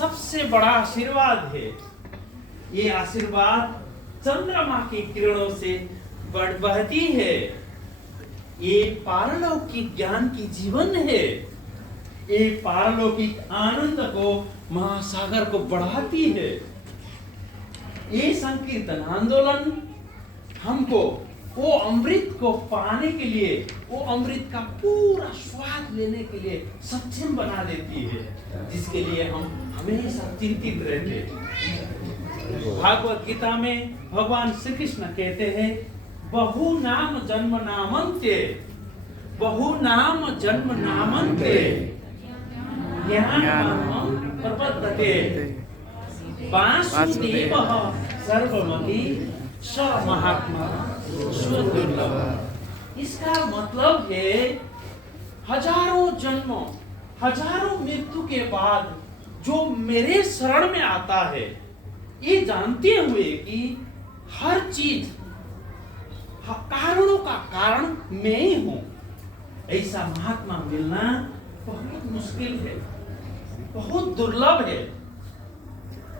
सबसे बड़ा आशीर्वाद है। ये आशीर्वाद चंद्रमा की किरणों से बहती है। ये पारलौकिक ज्ञान की जीवन है। ये पारलौकिक आनंद को, महासागर को बढ़ाती है। ये संकीर्तन आंदोलन हमको वो अमृत को पाने के लिए, वो अमृत का पूरा स्वाद लेने के लिए सक्षम बना देती है, जिसके लिए हम हमेशा चिंतित रहते हैं। भागवत गीता में भगवान श्री कृष्ण कहते हैं, बहु नाम जन्म नामन्ते, बहु नाम जन्म नामन्ते ज्ञानमं प्रपद्यते वासुदेवः सर्वमति स महात्मा दुर्लभ। इसका मतलब है हजारों जन्मों, हजारों मृत्यु के बाद जो मेरे शरण में आता है, ये जानते हुए कि हर चीज कारणों का कारण मैं ही हूं, ऐसा महात्मा मिलना बहुत मुश्किल है, बहुत दुर्लभ है।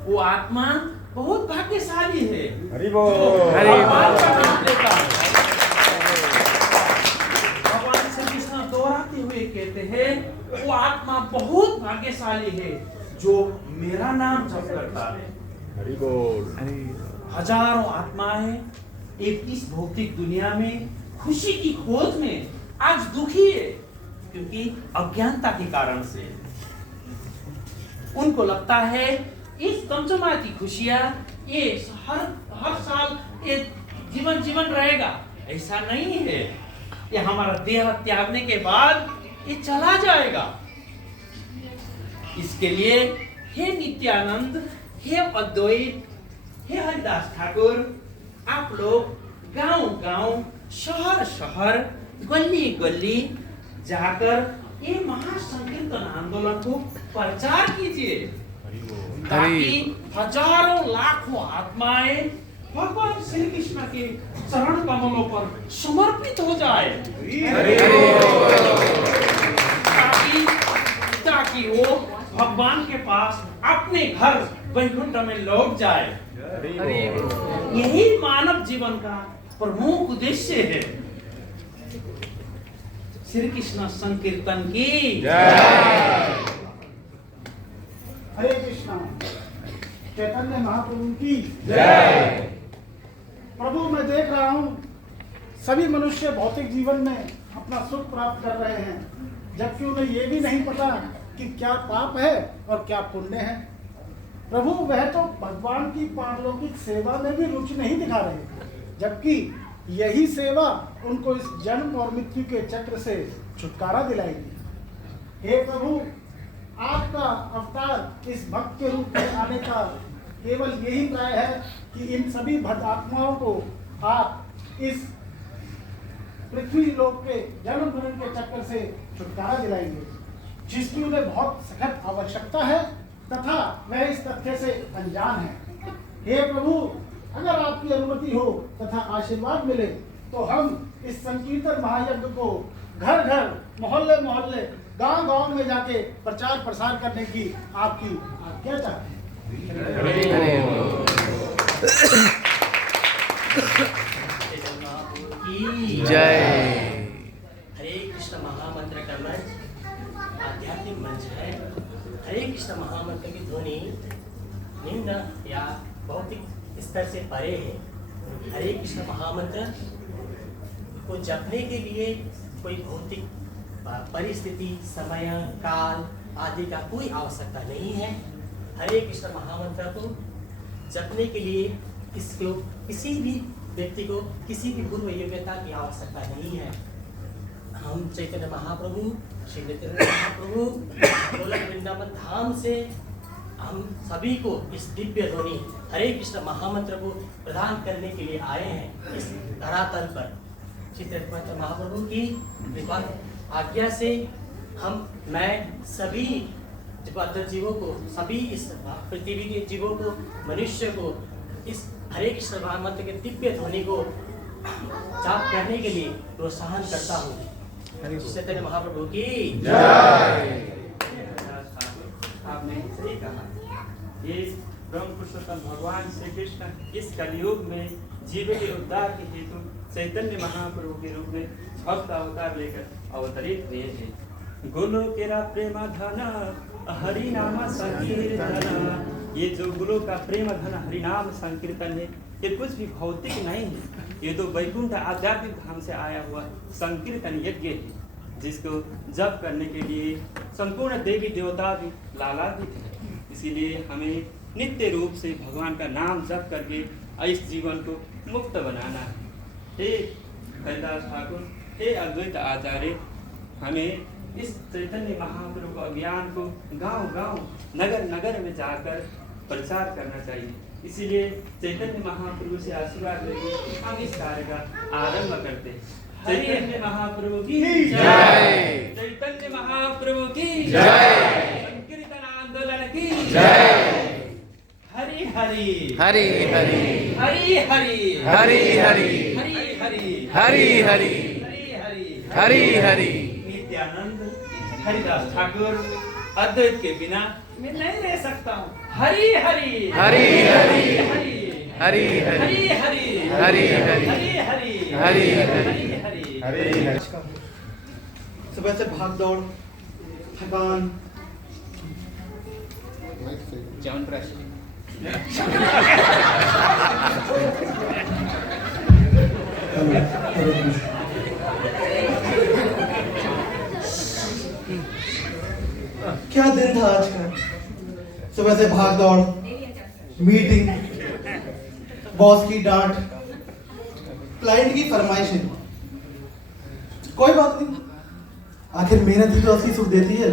वो आत्मा बहुत भाग्यशाली है भगवान का नाम लेता है। भगवान श्री कृष्ण दोहराते हुए कहते हैं, वो आत्मा बहुत भाग्यशाली है जो मेरा नाम जप करता है। हजारों आत्माएं एक इस भौतिक दुनिया में खुशी की खोज में आज दुखी है, क्योंकि अज्ञानता के कारण से उनको लगता है इस चमचमा की खुशियां ये हर साल ये जीवन रहेगा। ऐसा नहीं है, ये हमारा देह त्यागने के बाद ये चला जाएगा। इसके लिए हे नित्यानंद, हे अद्वैत, हे हरिदास ठाकुर, आप लोग गांव-गांव, शहर-शहर, गली-गली जाकर ये महासंकीर्तन आंदोलन को प्रचार कीजिए, ताकि हजारों लाखों आत्माएं भगवान श्री कृष्ण के चरण कमलों पर समर्पित हो जाए, ताकि वो भगवान के पास अपने घर वैकुंठ में लौट जाए। यही मानव जीवन का प्रमुख उद्देश्य है। श्री कृष्ण संकीर्तन की जय। हरे कृष्णा। चैतन्य महाप्रभु की जय। प्रभु, मैं देख रहा हूँ सभी मनुष्य भौतिक जीवन में अपना सुख प्राप्त कर रहे हैं, जबकि उन्हें ये भी नहीं पता कि क्या पाप है और क्या पुण्य है। प्रभु, वह तो भगवान की पारलौकिक सेवा में भी रुचि नहीं दिखा रहे, जबकि यही सेवा उनको इस जन्म और मृत्यु के चक्र से छुटकारा दिलाएगी। हे प्रभु, आपका अवतार इस भक्त के रूप में आने का केवल यही प्राय है कि इन सभी भक्त आत्माओं को आप इस पृथ्वी लोक के जन्म मरण के चक्र से छुटकारा दिलाएंगे, जिसकी उन्हें बहुत सख्त आवश्यकता है तथा वह इस तथ्य से अनजान है। हे प्रभु, अगर आपकी अनुमति हो तथा आशीर्वाद मिले तो हम इस संकीर्तन महायज्ञ को घर घर, मोहल्ले मोहल्ले, गांव गांव में जाके प्रचार प्रसार करने की आपकी आज्ञा चाहते हैं। जय। हरे कृष्ण महामंत्र का मंच आध्यात्मिक मंच है। हरे कृष्ण महामंत्र की ध्वनि निम्न या भौतिक स्तर से परे है। हरे कृष्ण महामंत्र को जपने के लिए कोई भौतिक परिस्थिति, समय, काल आदि का कोई आवश्यकता नहीं है। हरे कृष्ण महामंत्र को जपने के लिए इसको किसी भी व्यक्ति को किसी भी पूर्व योग्यता की आवश्यकता नहीं है। हम चैतन्य महाप्रभु, श्री नित्यानंद महाप्रभु, गोलक वृंदावन धाम से हम सभी को इस दिव्य ध्वनि हरे कृष्ण महामंत्र को प्रदान करने के लिए आए हैं। इस धरातल पर श्री चैतन्य महाप्रभु की कृपा आज्ञा से मैं सभी जीवों को, सभी इस पृथ्वी के जीवों को, मनुष्य को इस हरे कृष्ण महामंत्र के दिव्य ध्वनि को जाप करने के लिए प्रोत्साहन करता हूँ। चैतन्य महाप्रभु की जय। आपने सही कहा। ये ब्रह्म पुरुषोत्तम भगवान श्री कृष्ण इस कलयुग में जीवन के उद्धार के हेतु चैतन्य महाप्रभु के रूप में भक्त अवतार लेकर अवतरित हुए हैं। गोलोकेरा प्रेम धन हरि नाम संकीर्तन। ये जो गुरु का प्रेम धन हरिनाम संकीर्तन है, ये कुछ भी भौतिक नहीं है, ये तो वैकुंठ आध्यात्मिक धाम से आया हुआ संकीर्तन यज्ञ है, जिसको जप करने के लिए संपूर्ण देवी देवता भी लालान्वित है। इसीलिए हमें नित्य रूप से भगवान का नाम जप करके इस जीवन को मुक्त बनाना है। हे हरिदास ठाकुर, हे अद्वैत आचार्य, हमें इस चैतन्य महाप्रभु का ज्ञान को गांव-गांव, नगर-नगर में जाकर प्रचार करना चाहिए। इसीलिए चैतन्य महाप्रभु से आशीर्वाद लेके हम इस कार्य का आरंभ करते हैं। चैतन्य महाप्रभु की जय, चैतन्य महाप्रभु की जय, संकीर्तन आंदोलन की जय। हरि हरि हरि हरि हरि हरि हरि हरि हरि हरि हरि हरि हरि हरि हरि हरि। नित्यानंद हरिदास ठाकुर, अद्वैत के बिना मैं नहीं रह सकता हूँ। हरि हरि हरि हरि हरि हरि हरि हरि हरि हरि हरि हरि हरि हरि हरि। सुबह से भाग दौड़, थकान, च्यवनप्राश। क्या दिन था आज का। सुबह से भाग दौड़, मीटिंग, बॉस की डांट, क्लाइंट की फरमाइशें। कोई बात नहीं, आखिर मेहनत ही तो असली सुख देती है।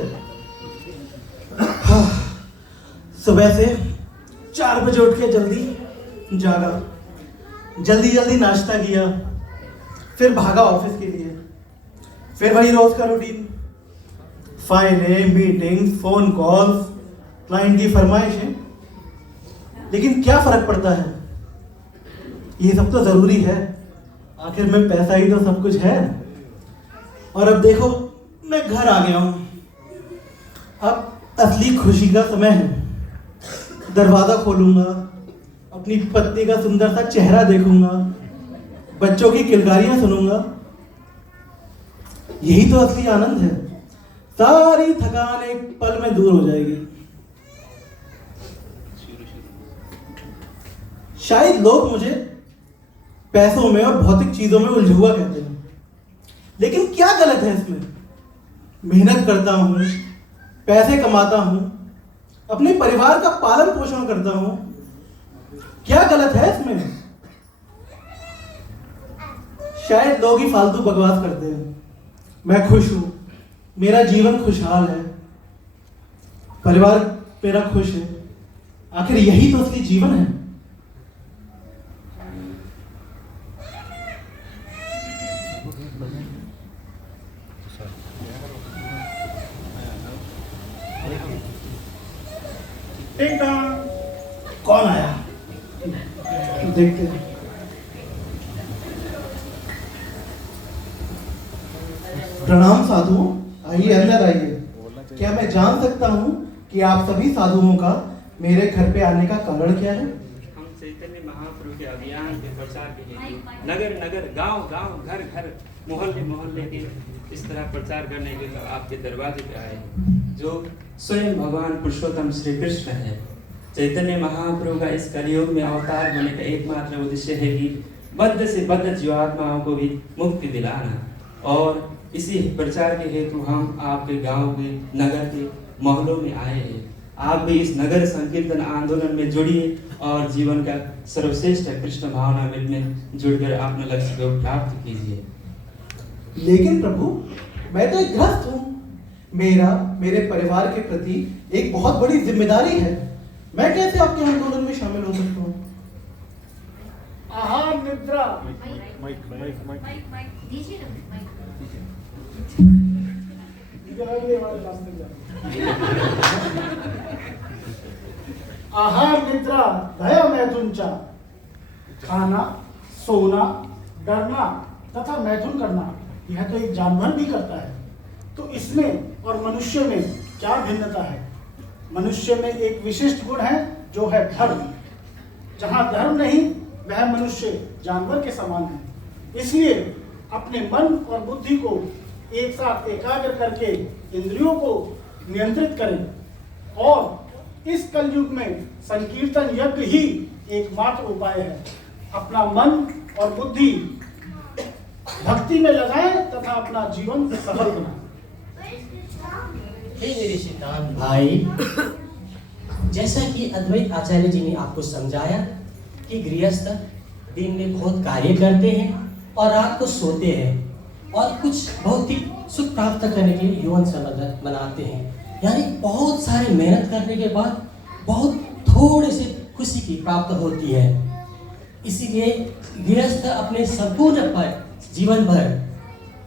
सुबह से 4 बजे उठ के जल्दी जागा, जल्दी जल्दी नाश्ता किया, फिर भागा ऑफिस के लिए, फिर वही रोज का रूटीन, फाइलें, मीटिंग्स, फोन कॉल्स, क्लाइंट की फरमाइशें। लेकिन क्या फर्क पड़ता है, ये सब तो जरूरी है, आखिर में पैसा ही तो सब कुछ है। और अब देखो मैं घर आ गया हूँ, अब असली खुशी का समय है। दरवाजा खोलूंगा, अपनी पत्नी का सुंदर सा चेहरा देखूंगा, बच्चों की किलकारियां सुनूंगा, यही तो असली आनंद है। सारी थकान एक पल में दूर हो जाएगी। शायद लोग मुझे पैसों में और भौतिक चीजों में उलझा हुआ कहते हैं, लेकिन क्या गलत है इसमें। मेहनत करता हूं, पैसे कमाता हूं, अपने परिवार का पालन पोषण करता हूं, क्या गलत है इसमें। शायद लोग ही फालतू बकवास करते हैं। मैं खुश हूं, मेरा जीवन खुशहाल है, परिवार मेरा खुश है, आखिर यही तो असली जीवन है। कौन आया देखते हैं। प्रणाम साधुओं, आइए अंदर आइए। क्या मैं जान सकता हूँ कि आप सभी साधुओं का मेरे घर पे आने का कारण क्या है? हम चैतन्य महाप्रभु के अभियान के प्रचार के लिए नगर नगर, गांव गांव, घर घर, मोहल्ले मोहल्ले के इस तरह प्रचार करने के लिए आपके दरवाजे पे आए, जो स्वयं भगवान पुरुषोत्तम श्री कृष्ण है। चैतन्य महाप्रभु का इस कलयुग में अवतार होने का एकमात्र उद्देश्य है कि बद्ध से बद्ध जीवात्माओं को भी मुक्ति दिलाना। और इसी प्रचार के हेतु हम आपके गांव के, नगर के, मोहल्लों में आए हैं। आप भी इस नगर संकीर्तन आंदोलन में जुड़िए और जीवन का सर्वश्रेष्ठ कृष्ण भावना में जुड़कर अपने लक्ष्य को प्राप्त कीजिए। लेकिन प्रभु, मैं तो एक गृहस्थ हूँ, मेरे परिवार के प्रति एक बहुत बड़ी जिम्मेदारी है। मैं कैसे आपके आंदोलन में शामिल हो सकता हूँ? आहार निद्रा, आहार निद्रा दया मैथुन चा, खाना, सोना, डरना तथा मैथुन करना, यह तो एक जानवर भी करता है। तो इसमें और मनुष्य में क्या भिन्नता है? मनुष्य में एक विशिष्ट गुण है जो है धर्म। जहाँ धर्म नहीं, वह मनुष्य जानवर के समान है। इसलिए अपने मन और बुद्धि को एक साथ एकाग्र करके इंद्रियों को नियंत्रित करें, और इस कलयुग में संकीर्तन यज्ञ ही एकमात्र उपाय है। अपना मन और बुद्धि भक्ति में लगाएं तथा अपना जीवन सफल बनाएं। हे मेरे सिद्धांत भाई, जैसा कि अद्वैत आचार्य जी ने आपको समझाया कि गृहस्थ दिन में बहुत कार्य करते हैं और रात को सोते हैं और कुछ भौतिक सुख प्राप्त करने के लिए यौन संबंध बनाते हैं, यानी बहुत सारे मेहनत करने के बाद बहुत थोड़े से खुशी की प्राप्त होती है। इसीलिए गृहस्थ अपने संपूर्ण जीवन भर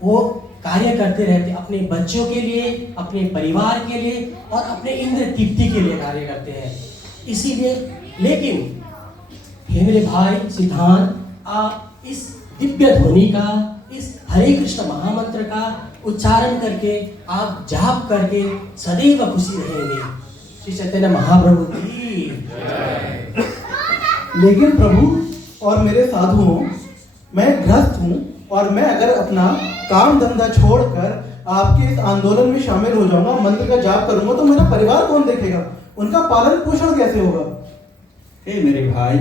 वो कार्य करते रहते, अपने बच्चों के लिए, अपने परिवार के लिए और अपने इंद्र तृप्ति के लिए कार्य करते हैं। इसीलिए लेकिन हे मेरे भाई सिद्धांत, आप इस दिव्य ध्वनि का, इस हरे कृष्ण महामंत्र का उच्चारण करके, आप जाप करके सदैव खुशी रहेंगे। श्री चैतन्य महाप्रभु की। लेकिन प्रभु और मेरे साधुओं, मैं गृहस्थ हूँ और मैं अगर अपना काम धंधा छोड़कर आपके इस आंदोलन में शामिल हो जाऊंगा, मंत्र का जाप करूंगा, तो मेरा परिवार कौन देखेगा? उनका पालन पोषण कैसे होगा? हे मेरे भाई,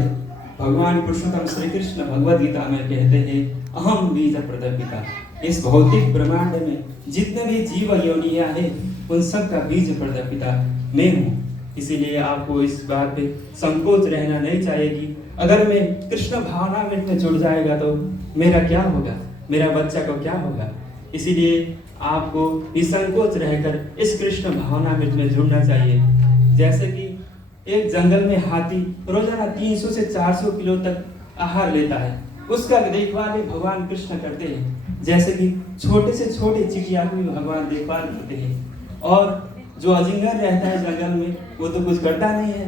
भगवान पुरुषोत्तम श्री कृष्ण भगवद गीता में कहते हैं, अहम बीज प्रदपिता। इस भौतिक ब्रह्मांड में जितने भी जीव योनियां हैं, उन सब का बीज प्रदपिता मैं हूँ। इसीलिए आपको इस बात पे संकोच रहना नहीं चाहिए कि अगर मैं कृष्ण भावनामृत में जुड़ जाएगा तो मेरा क्या होगा, मेरा बच्चा को क्या होगा। इसीलिए आपको निसंकोच रहकर इस कृष्ण भावनामृत में जुड़ना चाहिए। जैसे कि एक जंगल में हाथी रोजाना 300 से 400 किलो तक आहार लेता है, उसका देखभाल भी भगवान कृष्ण करते हैं। जैसे कि छोटे से छोटे चिड़िया को भी भगवान देखभाल करते हैं। और जो अजिंगर रहता है जंगल में, वो तो कुछ करता नहीं है,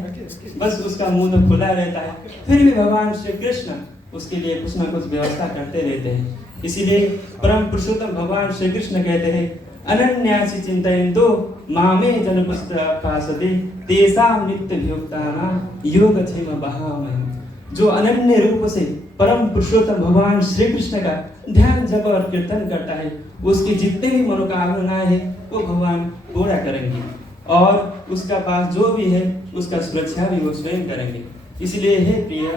बस उसका मुंह तो खुला रहता है, फिर भी भगवान श्री कृष्ण उसके लिए कुछ ना कुछ व्यवस्था करते रहते हैं। इसीलिए परम पुरुषोत्तम भगवान श्री कृष्ण कहते हैं, अनन्यासि चिंतयन्तो मामे जनपुस्तकासते तेषां नित्यभियुक्तानां योगक्षेम वहामहम्। जो अनन्य रूप से परम पुरुषोत्तम भगवान श्री कृष्ण का ध्यान जप और कीर्तन करता है, उसकी जितने भी मनोकामनाएं हैं वो भगवान पूरा करेंगे, और उसका पास जो भी है उसका सुरक्षा भी वो स्वयं करेंगे। इसलिए हे प्रिय,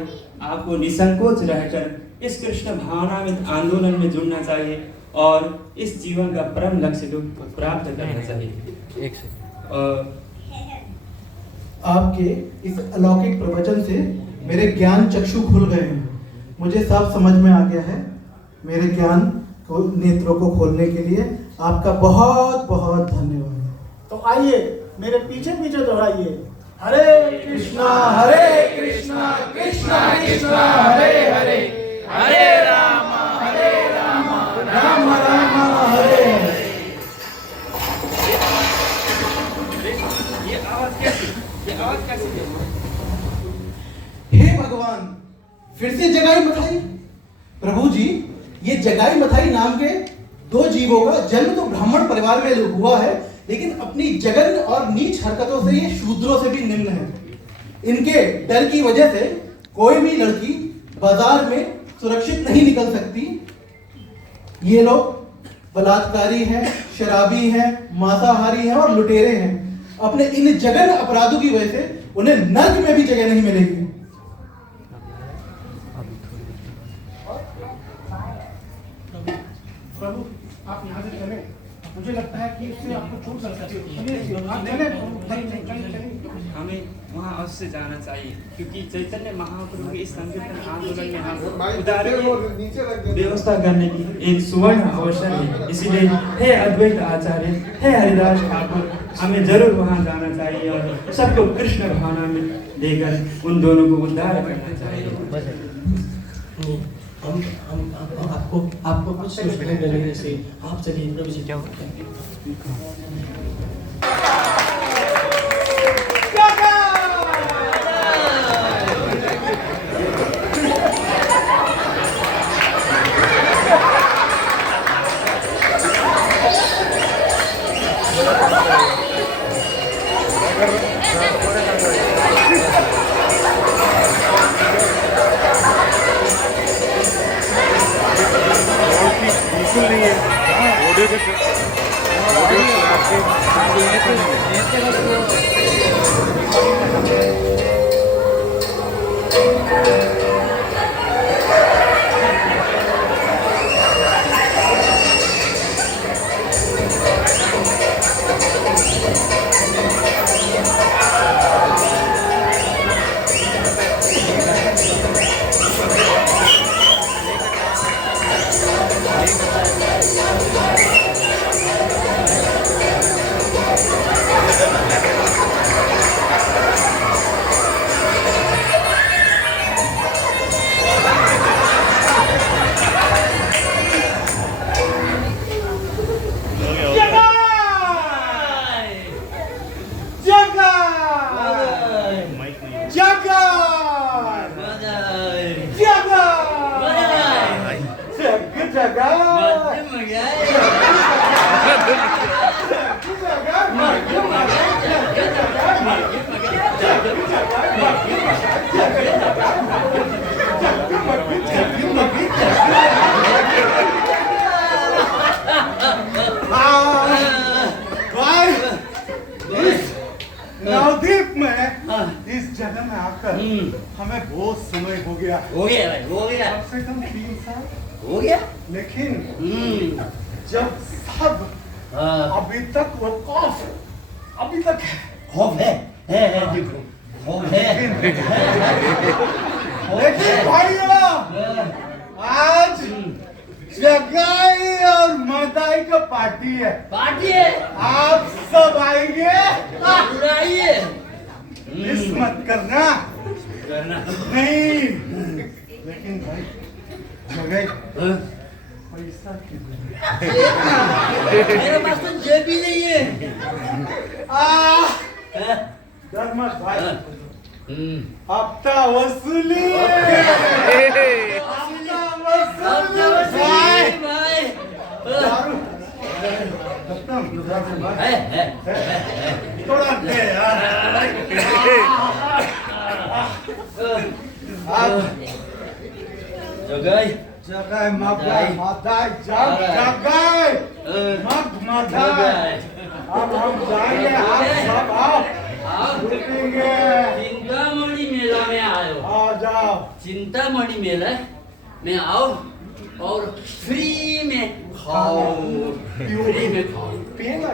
आपको निसंकोच रहकर इस कृष्ण भावनामृत आंदोलन में जुड़ना चाहिए और इस जीवन का परम लक्ष्य को प्राप्त करना चाहिए। आपके इस अलौकिक प्रवचन से मेरे ज्ञान चक्षु खुल गए हैं, मुझे साफ समझ में आ गया है। मेरे ज्ञान को, नेत्रों को खोलने के लिए आपका बहुत बहुत धन्यवाद। तो आइए मेरे पीछे पीछे दोहराइए, हरे कृष्णा कृष्णा कृष्णा हरे हरे, हरे राम राम राम हरे हरे। ये आवाज कैसी है? हे भगवान, फिर से जगाई मथाई। प्रभु जी, ये जगाई मथाई नाम के दो जीवों का जन्म तो ब्राह्मण परिवार में हुआ है, लेकिन अपनी जघन्य और नीच हरकतों से ये शूद्रों से भी निम्न है। इनके डर की वजह से कोई भी लड़की बाजार में सुरक्षित नहीं निकल सकती। ये लोग बलात्कारी हैं, शराबी हैं, मांसाहारी हैं और लुटेरे हैं। अपने इन जघन्य अपराधों की वजह से उन्हें नर्क में भी जगह नहीं मिलेगी। प्रभु आप यहाँ से चले, मुझे लगता है कि इससे आपको छूट सकती है। आप चले, हमें वहाँ अवश्य जाना चाहिए, क्योंकि चैतन्य महाप्रभु के इस संकीर्तन आंदोलन में हम उदार व्यवस्था करने की एक सुवर्ण अवसर है। इसीलिए हे अद्वैत आचार्य, हे हरिदास ठाकुर, हमें जरूर वहाँ जाना चाहिए और सबको कृष्ण भावना में लेकर उन दोनों को उद्धार करना चाहिए। हम आपको कुछ सूचना देने से आप चलिए प्रभु जी। क्या होगा? आकर हमें बहुत समय हो गया। हो गया भाई, हो गया, कम से कम 3 साल। हो गया। लेकिन जब सब अभी तक वो अभी तक खौफ है देखो, खौफ है। लेकिन भाइयों आज जगाई और मदाई का पार्टी है। पार्टी है, आप सब आएंगे, बुलाइए। मिस मत करना। नहीं, लेकिन भाई जगह पैसा कितना? मेरे पास तो जेब भी नहीं है। डर मत भाई, हफ्ता वसूली। हफ्ता वसूली भाई। दारू खत्म। थोड़ा दे यार। जगह जगह मदाई जगह मत मदाई। अब हम जाएंगे, आप सब आओ, लूटेंगे। चिंतामणि मेला में आयो, आ जाओ। चिंतामणि मेला में आओ और फ्री में खाओ, फ्री में खाओ। पिएगा?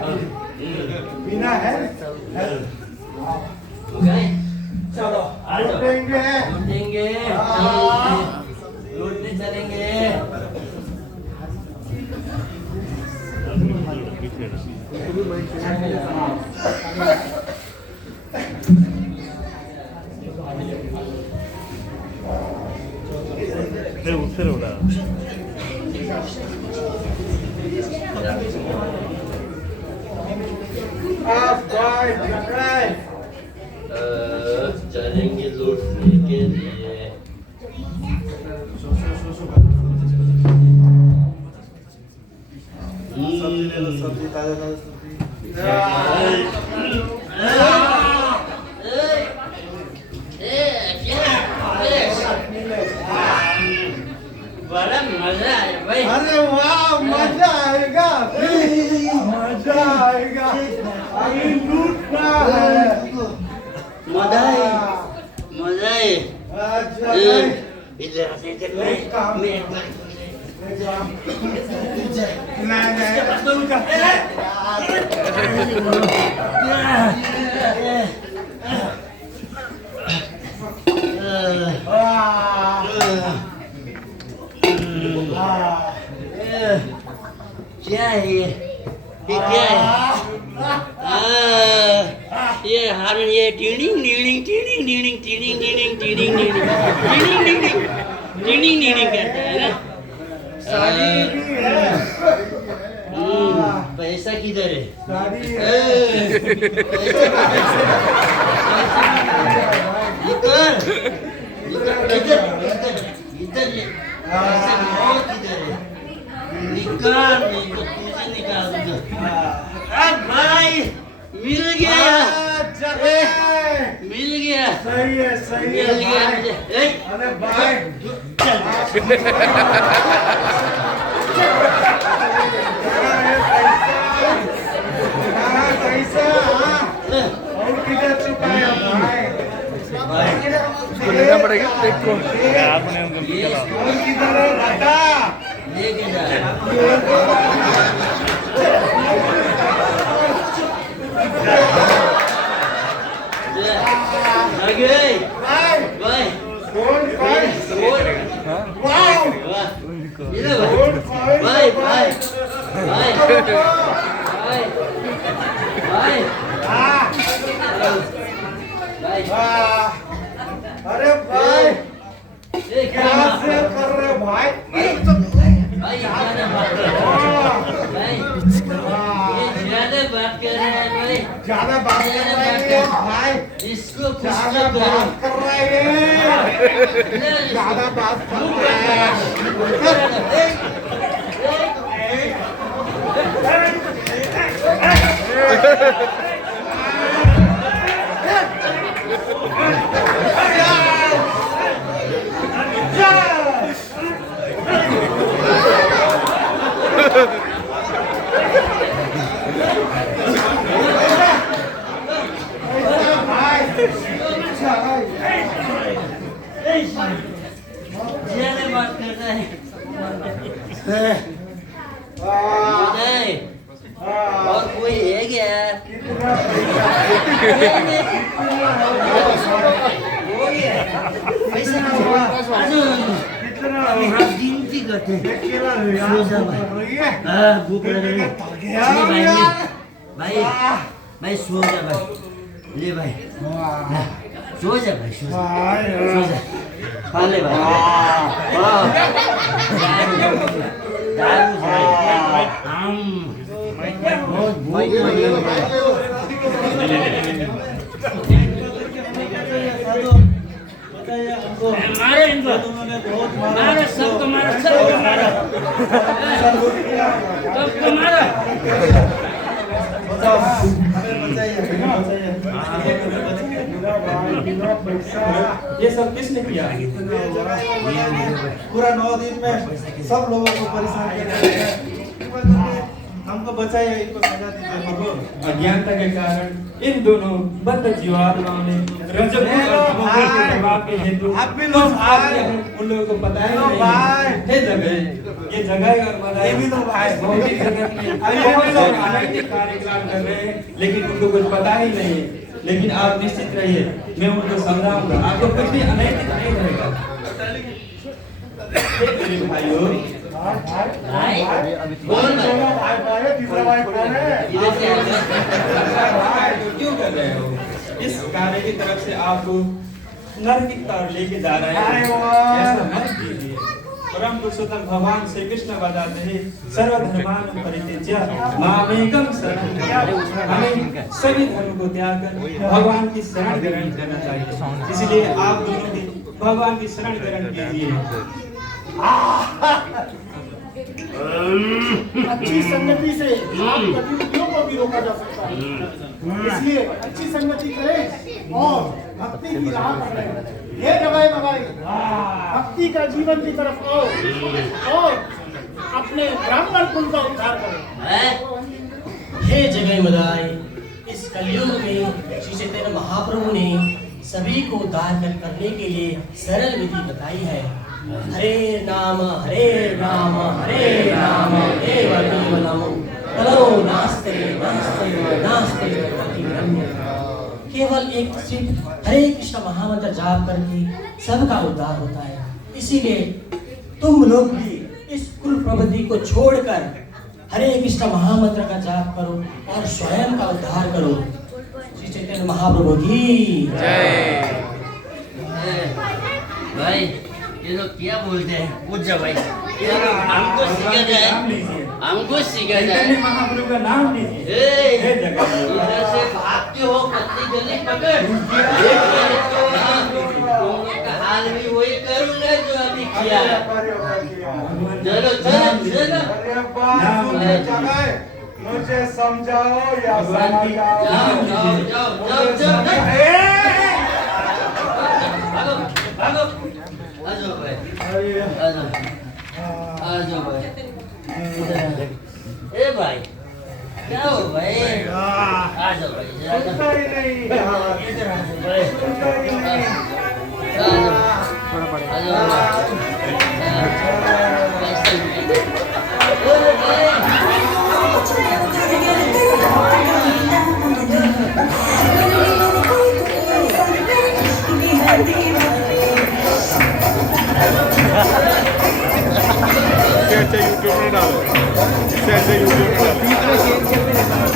पीना है? गए, चलो लूटेंगे। लूटेंगे, लूटने चलेंगे। आप भाई जगह चलेंगे लूटने के लिए। सब्जी ताजा बड़ा मजा आया भाई। अरे वाह, मजा आएगा, मजा आएगा। अभी लूटना है। मजा है, मजा है। अच्छा इधर से इधर नहीं, क्या है ये क्या है? ये हारन ये टीनिंग नीनिंग टीनिंग नीनिंग टीनिंग नीनिंग टीनिंग नीनिंग टीनिंग नीनिंग टीनिंग नीनिंग करता है ना। पैसा किधर है? इधर इधर इधर पैसा बहुत इधर है। निकाल, नहीं तो तुझे निकाल दूंगा। अब भाई मिल गया, मिल गया, सही है, सही मिल है गया भाई। मुझे। अरे भाई चल पैसा और किधर चुकाया भाई? इसको लेना पड़ेगा देख को आपने उनको ये और किधर है बता? लेके जा। भाई भाई भाई गोल्ड कॉइन। वाओ इधर गोल्ड कॉइन। भाई भाई भाई भाई भाई हाँ भाई हाँ। अरे भाई क्या से कर रहे भाई? भाई ज्यादा बात कर भाई, ये ज्यादा बात कर रहे हैं भाई, ज्यादा बात कर रहे हैं भाई। इसको कुछ ज्यादा तो बात कर रहे हैं। ज्यादा बात कर रहे हैं। भाई जियाने बात करता है नहीं और कोई है क्या गिनती करते भूख लग रही भाई भाई सो जा भाई ले भाई सो जा भाई सो जा खा ले भाई मारो इनको मारो सबको मारो सबको मारो सबको मारो ये सब किसने किया? पूरा 9 दिन में सब लोगों को परेशान कर रहे हैं। हमको बचाइए, इनको सजा दीजिए प्रभु। अज्ञानता के कारण इन दोनों बद्ध जीवात्माओं ने रजब के प्रभाव के हेतु उन लोगों को पता ही नहीं हे जगह ये जगह और मदाई भौतिक जगत में बहुत सारे अनैतिक कार्यक्रम कर रहे हैं, लेकिन उनको कुछ पता ही नहीं है। लेकिन आप निश्चित रहिए, मैं उनको समझाऊंगा, आपको कुछ भी अनैतिक नहीं रहेगा। मेरे भाइयों, क्यों कर रहे हो? इस कार्य की तरफ से आपको नरक की तरफ लेके जा रहे हैं, ऐसा मत कीजिए। परम पुरुषोत्तम भगवान श्री कृष्ण बताते हैं, सर्वधर्मान परित्यज्य मामेकं शरणं व्रज। हमें सभी धर्म को त्याग कर भगवान की शरण ग्रहण करना चाहिए। इसलिए आप दोनों भी भगवान की शरण ग्रहण कीजिए। अच्छी संगति से आप गतिविधियों को भी रोका जा सकता है, इसलिए अच्छी संगति करें और भक्ति की राह पर रहें। हे जगाई मगाई, भक्ति का जीवन की तरफ आओ और अपने ब्राह्मण कुल का उद्धार करें। हे जगह मदाई, इस कलयुग में श्री चैतन्य महाप्रभु ने सभी को उद्धार करने के लिए सरल विधि बताई है। हरे नाम देव नमो कलो नास्ते नास्ते नास्ते केवल एक सिर्फ हरे कृष्ण महामंत्र जाप करके सबका उद्धार होता है। इसीलिए तुम लोग भी इस कुल प्रवृत्ति को छोड़कर हरे कृष्ण महामंत्र का जाप करो और स्वयं का उद्धार करो। श्री चैतन्य महाप्रभु की जय। भाई ये लोग क्या बोलते हैं? पूछ जा भाई, हमको सीखा जाए, हमको सीखा जाए। चैतन्य महाप्रभु का नाम लीजिए। हे जगह इधर से भागते हो, पत्नी जल्दी पकड़। का हाल भी वही करूंगा जो अभी किया। चलो चलो चलो, मुझे समझाओ या भगवान की जाओ जाओ जाओ जाओ जाओ। भागो भागो, आ जाओ भाई, आ जाओ भाई। ए भाई क्या हो भाई? आ जाओ भाई, सुनता ही नहीं, इधर आ जाओ भाई, सुनता ही नहीं। आ जाओ आ जाओ ऐसे यूट्यूब में डालो, ऐसे यूट्यूब में डालो।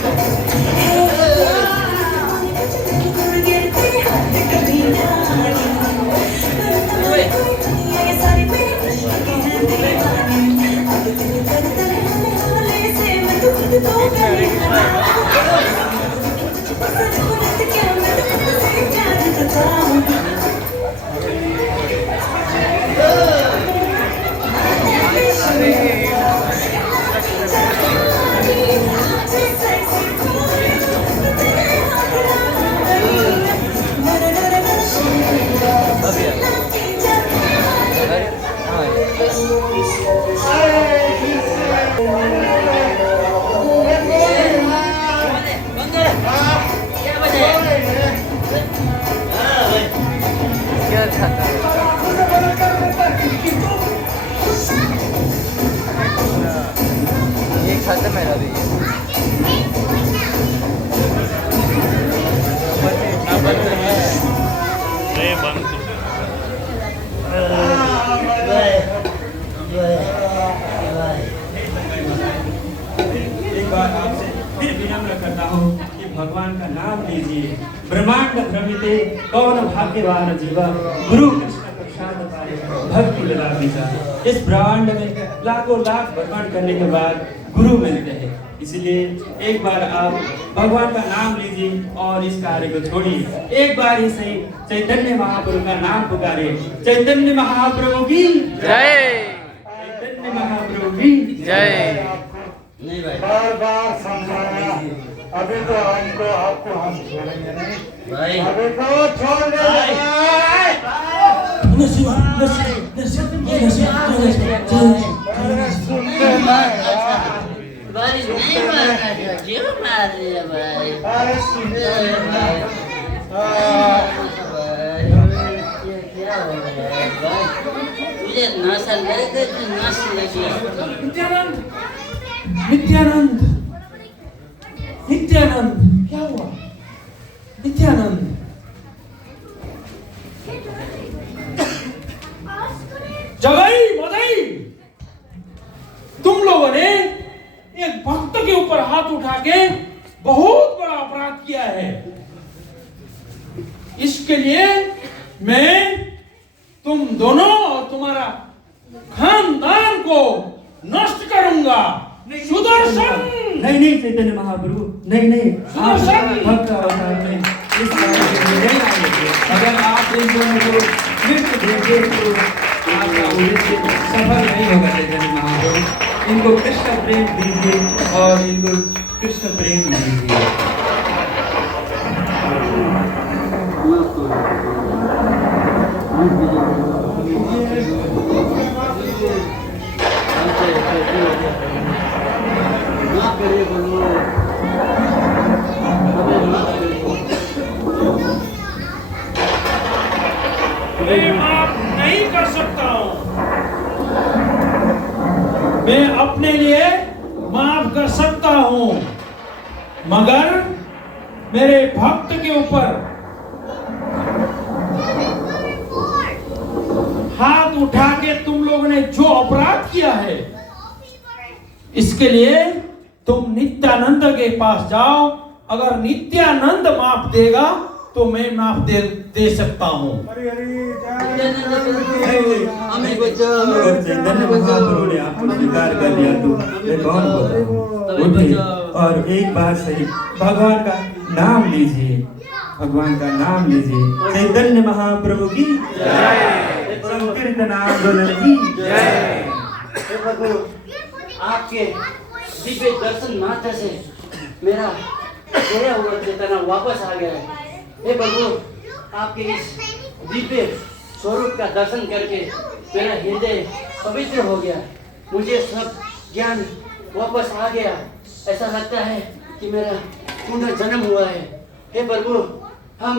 क्या था? एक साथ मेरा भी एक बार आपसे फिर विनम्र करता हूँ कि भगवान का नाम लीजिए। ब्रह्मांड भ्रमिते कौन भाग्यवान जीवा, गुरु कृष्ण प्रसाद पाए भक्ति लगा बीजा। इस ब्रह्मांड में लाखों लाख भ्रमण करने के बाद गुरु मिलते हैं, इसलिए एक बार आप भगवान का नाम लीजिए और इस कार्य को छोड़िए। एक बार ही सही चैतन्य महाप्रभु का नाम पुकारे। चैतन्य महाप्रभु की जय, चैतन्य महाप्रभु की जय। नहीं भाई बार बार समझाया, अभी तो हमको आपको हम छोड़ेंगे नहीं भाई अभी तो छोड़ देंगे। अरे सुनते भाई नहीं मारना था, क्यों मार दिया भाई? अरे सुनते भाई ये क्या हो रहा है भाई? तुझे नशा लगे कि नशा लगी? नित्यानंद, नित्यानंद, नित्यानंद, क्या हुआ? नित्यानंद, जगाई मदाई, तुम लोगों ने एक भक्त के ऊपर हाथ उठा के बहुत बड़ा अपराध किया है। इसके लिए मैं तुम दोनों और तुम्हारा खानदान को नष्ट करूंगा। सुदर्शन, नहीं चैतन्य महाप्रभु, नहीं आप सुदर्शन! भक्त अवतार में इस कार्य के लिए नहीं आएंगे। अगर आप इन दोनों को मृत्यु देंगे तो आपका उद्देश्य सफल नहीं होगा। चैतन्य महाप्रभु, इनको कृष्ण प्रेम दीजिए और इनको कृष्ण प्रेम दीजिए। माफ करिए प्रभु, हमें माफ करिए। मैं माफ नहीं कर सकता हूं। मैं अपने लिए माफ कर सकता हूं, मगर मेरे भक्त के ऊपर हाथ उठा के तुम लोगों ने जो अपराध किया है, इसके लिए तुम नित्यानंद के पास जाओ। अगर नित्यानंद माफ देगा तो मैं माफ दे सकता हूँ। हरी हरी हमें बचाओ, अगर चैतन्य महाप्रभु ने आपको स्वीकार कर लिया तो मैं कौन बोला? उठिए और एक बार सही भगवान का नाम लीजिए, भगवान का नाम लीजिए। चैतन्य महाप्रभु की जय, संकीर्तन आंदोलन की जय। हे प्रभु, आपके दिव्य दर्शन मात्र से मेरा खोया हुआ चेतना वापस आ गया है। हे प्रभु, आपके इस दिव्य स्वरूप का दर्शन करके मेरा हृदय पवित्र हो गया, मुझे सब ज्ञान वापस आ गया। ऐसा लगता है कि मेरा पुनर्जन्म हुआ है। हे प्रभु, हम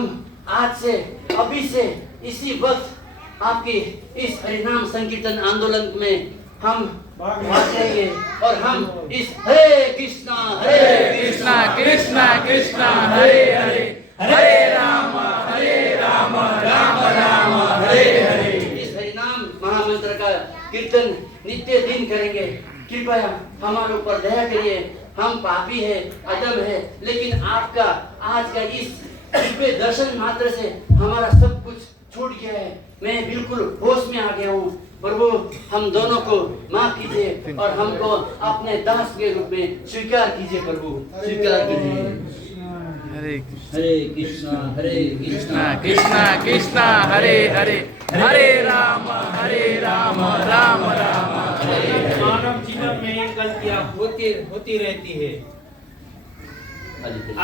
आज से अभी से इसी वक्त आपके इस हरिनाम संकीर्तन आंदोलन में हम भाग लेंगे और हम इस हरे कृष्णा कृष्णा कृष्णा हरे हरे, हरे राम राम राम हरे हरे। इस हरिनाम महामंत्र का कीर्तन नित्य दिन करेंगे। कृपया हमारे ऊपर दया करिए, हम पापी है, अधम है, लेकिन आपका आज का इस दिव्य दर्शन मात्र से हमारा सब कुछ छूट गया है। मैं बिल्कुल होश में आ गया हूँ। प्रभु, हम दोनों को माफ कीजिए और हमको अपने दास के रूप में स्वीकार कीजिए। प्रभु, स्वीकार कीजिए। हरे कृष्णा कृष्णा कृष्णा कृष्णा हरे हरे, हरे राम राम राम हरे हरे। मानव जीवन में गलतियां होती रहती है।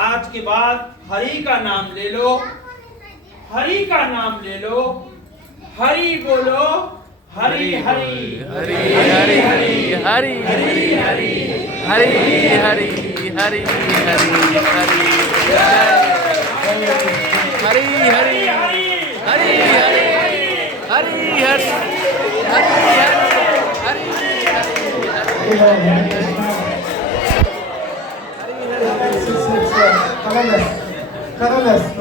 आज के बाद हरि का नाम ले लो, हरि का नाम ले लो, हरि बोलो, हरि हरि हरि हरि हरि हरि हरि हरि हरि हरि हरि हरि हरि हरि हरि हरि हरि हरि हरि Colorless.